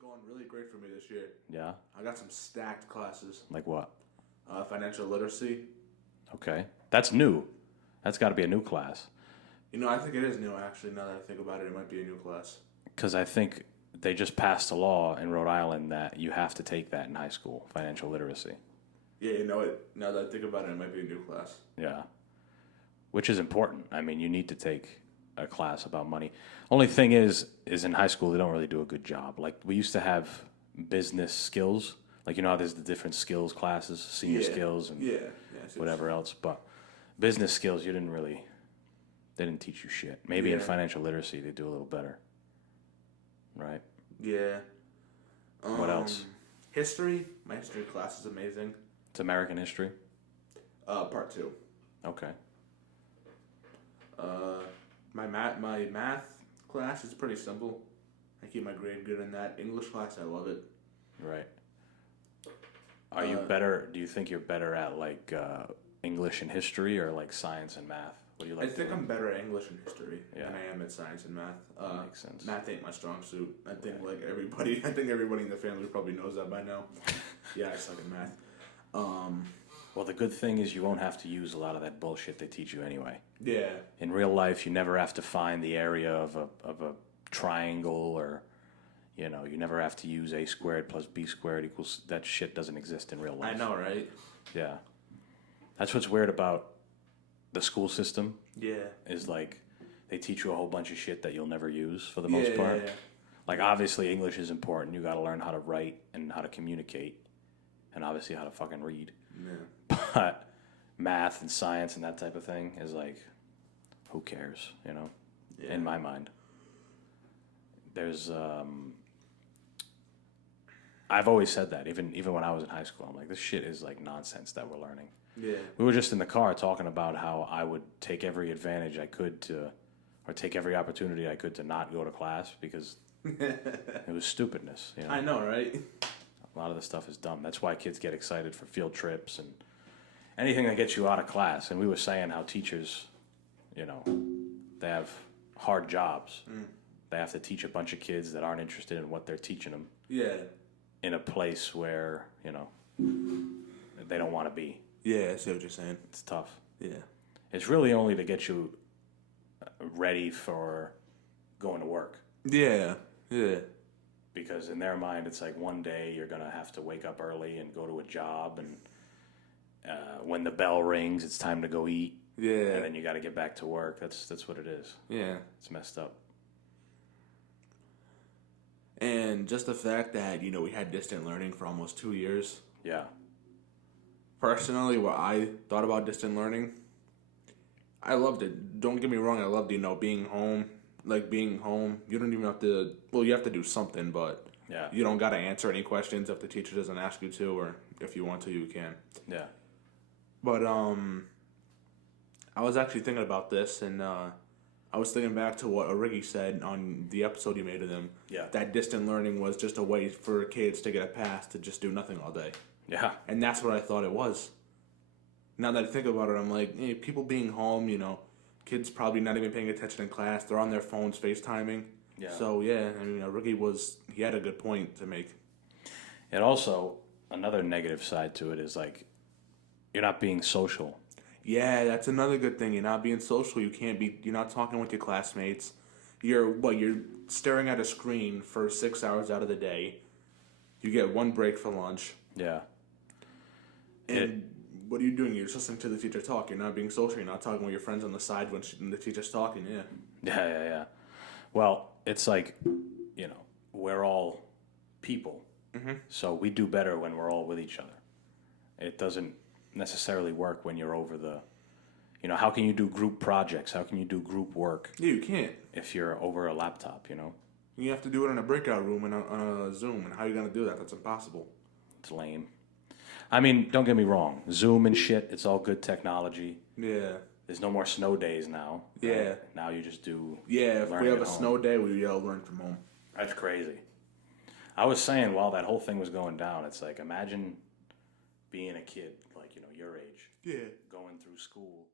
going really great for me this year. Yeah? I got some stacked classes. Like what? Financial literacy. Okay. That's new. That's got to be a new class. You know, I think it is new, actually. Now that I think about it, it might be a new class. Because I think they just passed a law in Rhode Island that you have to take that in high school, financial literacy. Yeah, you know it. Now that I think about it, it might be a new class. Yeah. Which is important. I mean, you need to take a class about money. Only thing is in high school, they don't really do a good job. Like, we used to have business skills. Like, you know how there's the different skills classes, senior skills and whatever else. But business skills, they didn't teach you shit. Maybe in financial literacy, they do a little better. Right? Yeah. What else? History. My history class is amazing. It's American history? Part 2. Okay. My math class is pretty simple. I keep my grade good in that. English class, I love it. Right. Are you better? Do you think you're better at like English and history or like science and math? What do you like? I think I'm better at English and history than I am at science and math. That makes sense. Math ain't my strong suit. I think everybody in the family probably knows that by now. Yeah, I suck at math. Well, the good thing is you won't have to use a lot of that bullshit they teach you anyway. Yeah. In real life, you never have to find the area of a triangle, or you never have to use a squared plus b squared equals. That shit doesn't exist in real life. I know, right? Yeah. That's what's weird about the school system. Yeah. Is like they teach you a whole bunch of shit that you'll never use for the most part. Yeah. Like, obviously English is important. You got to learn how to write and how to communicate, and obviously how to fucking read. Yeah. But math and science and that type of thing is like, who cares? Yeah. In my mind. There's I've always said that even when I was in high school. I'm like, this shit is like nonsense that we're learning. Yeah. We were just in the car talking about how I would take every advantage I could or take every opportunity I could to not go to class because it was stupidness. I know, right? A lot of the stuff is dumb. That's why kids get excited for field trips and anything that gets you out of class. And we were saying how teachers, they have hard jobs. They have to teach a bunch of kids that aren't interested in what they're teaching them. Yeah. In a place where, they don't want to be. Yeah, I see what you're saying. It's tough. Yeah. It's really only to get you ready for going to work. Yeah. Yeah. Because in their mind, it's like one day you're going to have to wake up early and go to a job, and when the bell rings, it's time to go eat. Yeah. And then you got to get back to work. That's what it is. Yeah. It's messed up. And just the fact that, we had distant learning for almost 2 years. Yeah. Personally, what I thought about distant learning, I loved it. Don't get me wrong, I loved, being home. Like, being home, you don't even have to, you have to do something, but you don't got to answer any questions if the teacher doesn't ask you to, or if you want to, you can. Yeah. But, I was actually thinking about this, and I was thinking back to what Origi said on the episode you made of them. Yeah. That distant learning was just a way for kids to get a pass to just do nothing all day. Yeah. And that's what I thought it was. Now that I think about it, I'm like, people being home, kids probably not even paying attention in class. They're on their phones FaceTiming. Yeah. So, yeah, Origi he had a good point to make. And also, another negative side to it is, like, you're not being social. Yeah, that's another good thing. You're not being social. You're not talking with your classmates. You're staring at a screen for 6 hours out of the day. You get one break for lunch. Yeah. And what are you doing? You're just listening to the teacher talk. You're not being social. You're not talking with your friends on the side when the teacher's talking. Yeah. Yeah. Well, it's like, we're all people. Mm-hmm. So we do better when we're all with each other. It doesn't necessarily work when you're over the... how can you do group projects? How can you do group work? Yeah, you can't. If you're over a laptop, You have to do it in a breakout room and on a Zoom. And how are you going to do that? That's impossible. It's lame. I mean, don't get me wrong. Zoom and shit, it's all good technology. Yeah. There's no more snow days now. Yeah. Right? Now you just do... Yeah, if we have a snow day, we all learn from home. That's crazy. I was saying while that whole thing was going down, it's like, imagine being a kid, like, your age. Yeah. Going through school